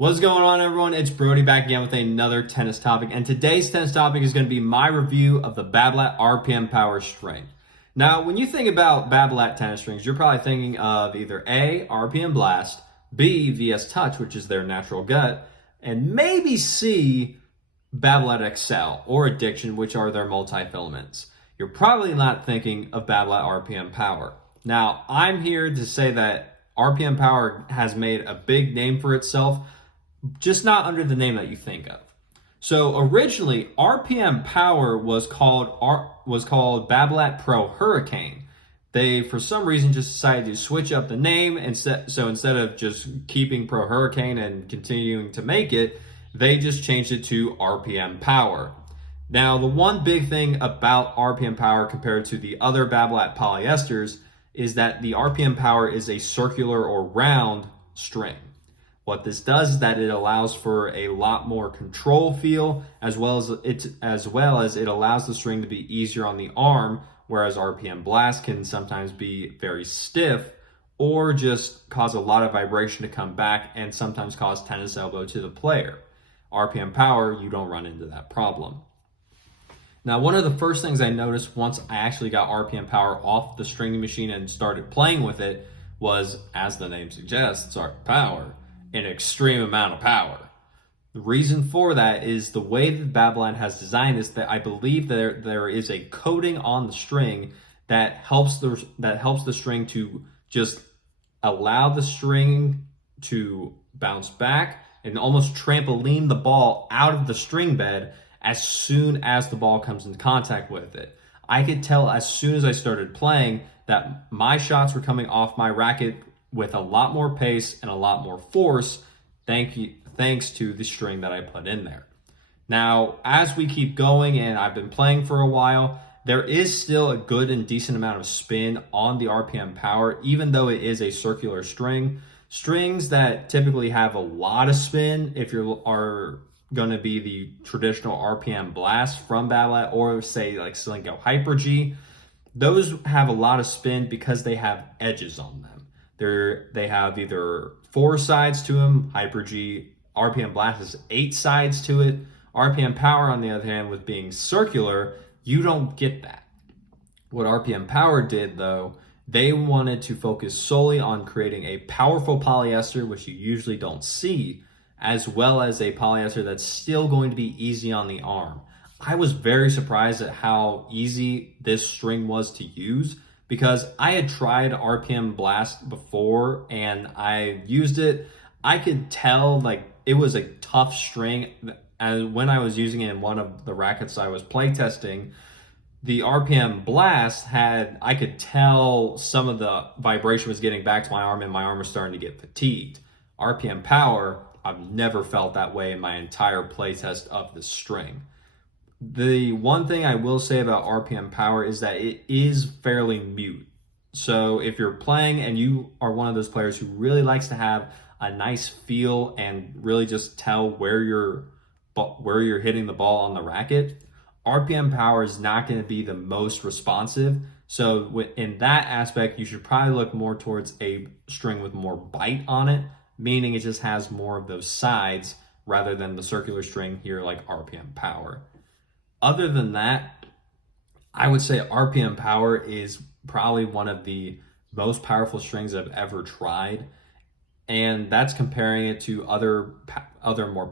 What's going on, everyone? It's Brody back again with another tennis topic, and today's tennis topic is going to be my review of the Babolat RPM Power String. Now, when you think about Babolat tennis strings, you're probably thinking of either A, RPM Blast, B, VS Touch, which is their natural gut, and maybe C, Babolat XL or Addiction, which are their multi-filaments. You're probably not thinking of Babolat RPM Power. Now, I'm here to say that RPM Power has made a big name for itself, just not under the name that you think of. So originally, RPM Power was called Babolat Pro Hurricane. They, for some reason, just decided to switch up the name. Instead of just keeping Pro Hurricane and continuing to make it, they just changed it to RPM Power. Now, the one big thing about RPM Power compared to the other Babolat polyesters is that the RPM Power is a circular or round string. What this does is that it allows for a lot more control feel, as well as it allows the string to be easier on the arm, whereas RPM Blast can sometimes be very stiff or just cause a lot of vibration to come back and sometimes cause tennis elbow to the player. RPM Power, you don't run into that problem. Now, one of the first things I noticed once I actually got RPM Power off the stringing machine and started playing with it was, as the name suggests, power. An extreme amount of power. The reason for that is the way that Babolat has designed this, that I believe there is a coating on the string that helps the string to just allow the string to bounce back and almost trampoline the ball out of the string bed as soon as the ball comes into contact with it. I could tell as soon as I started playing that my shots were coming off my racket with a lot more pace and a lot more force, thanks to the string that I put in there. Now, as we keep going and I've been playing for a while, there is still a good and decent amount of spin on the RPM Power, even though it is a circular string. Strings that typically have a lot of spin, if you are going to be the traditional RPM Blast from Babolat, or say like Slinko Hyper G, those have a lot of spin because they have edges on them. They have either 4 sides to them. Hyper G, RPM Blast has 8 sides to it. RPM Power, on the other hand, with being circular, you don't get that. What RPM Power did, though, they wanted to focus solely on creating a powerful polyester, which you usually don't see, as well as a polyester that's still going to be easy on the arm. I was very surprised at how easy this string was to use, because I had tried RPM Blast before and I used it. I could tell like it was a tough string, and when I was using it in one of the rackets I was playtesting, the RPM Blast I could tell some of the vibration was getting back to my arm and my arm was starting to get fatigued. RPM Power, I've never felt that way in my entire playtest of this string. The one thing I will say about RPM Power is that it is fairly mute. So if you're playing and you are one of those players who really likes to have a nice feel and really just tell where you're hitting the ball on the racket, RPM Power is not going to be the most responsive. So in that aspect, you should probably look more towards a string with more bite on it, meaning it just has more of those sides rather than the circular string here like RPM Power. Other than that, I would say RPM Power is probably one of the most powerful strings I've ever tried. And that's comparing it to other more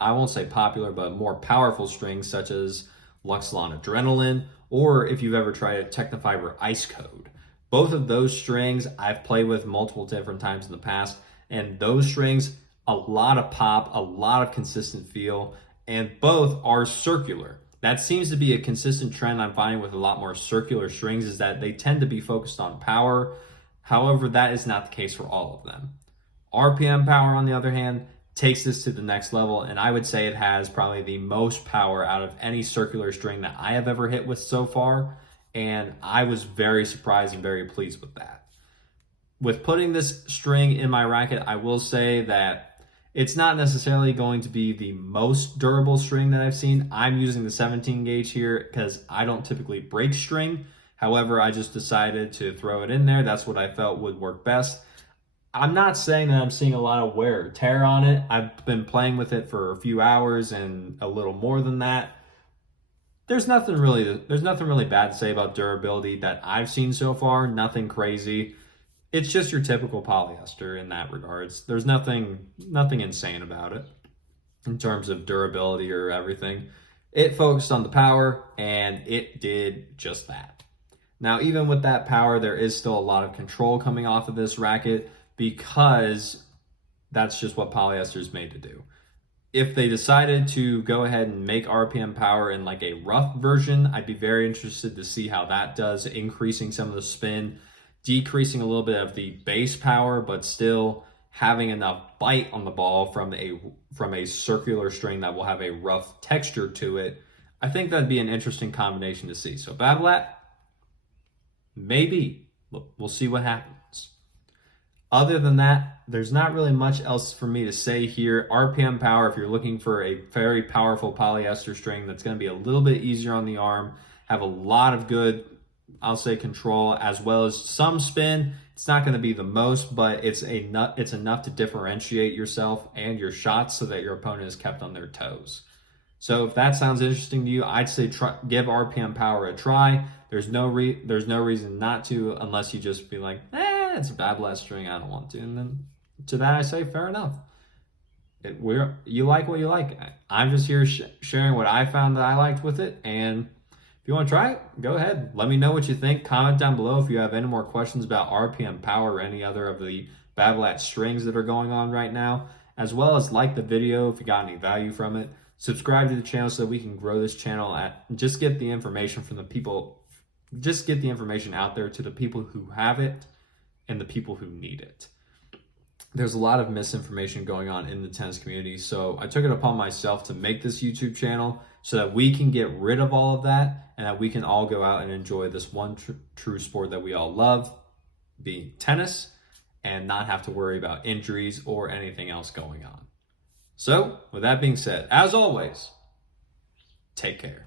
I won't say popular, but more powerful strings such as Luxilon Adrenaline, or if you've ever tried a Technofiber Ice Code. Both of those strings I've played with multiple different times in the past, and those strings, a lot of pop, a lot of consistent feel, and both are circular. That seems to be a consistent trend I'm finding with a lot more circular strings, is that they tend to be focused on power. However, that is not the case for all of them. RPM Power, on the other hand, takes this to the next level, and I would say it has probably the most power out of any circular string that I have ever hit with so far, and I was very surprised and very pleased with that. With putting this string in my racket, I will say that it's not necessarily going to be the most durable string that I've seen. I'm using the 17 gauge here because I don't typically break string. However, I just decided to throw it in there. That's what I felt would work best. I'm not saying that I'm seeing a lot of wear or tear on it. I've been playing with it for a few hours and a little more than that. There's nothing really bad to say about durability that I've seen so far. Nothing crazy. It's just your typical polyester in that regards. There's nothing insane about it in terms of durability or everything. It focused on the power and it did just that. Now, even with that power, there is still a lot of control coming off of this racket because that's just what polyester is made to do. If they decided to go ahead and make RPM power in like a rough version, I'd be very interested to see how that does, increasing some of the spin, decreasing a little bit of the base power, but still having enough bite on the ball from a circular string that will have a rough texture to it. I think that'd be an interesting combination to see. So Babolat, maybe. We'll see what happens. Other than that, there's not really much else for me to say here. RPM power, if you're looking for a very powerful polyester string that's going to be a little bit easier on the arm, have a lot of good, I'll say, control, as well as some spin. It's not going to be the most, but it's enough to differentiate yourself and your shots so that your opponent is kept on their toes. So if that sounds interesting to you, I'd say give RPM power a try. There's no reason not to, unless you just be like, it's a Babolat string, I don't want to. And then to that I say, fair enough. You like what you like. I'm just here sharing what I found that I liked with it. And if you want to try it, go ahead. Let me know what you think. Comment down below if you have any more questions about RPM power or any other of the Babolat strings that are going on right now, as well as like the video if you got any value from it. Subscribe to the channel so that we can grow this channel just get the information from the people, just get the information out there to the people who have it and the people who need it. There's a lot of misinformation going on in the tennis community, so I took it upon myself to make this YouTube channel so that we can get rid of all of that and that we can all go out and enjoy this one true sport that we all love, being tennis, and not have to worry about injuries or anything else going on. So, with that being said, as always, take care.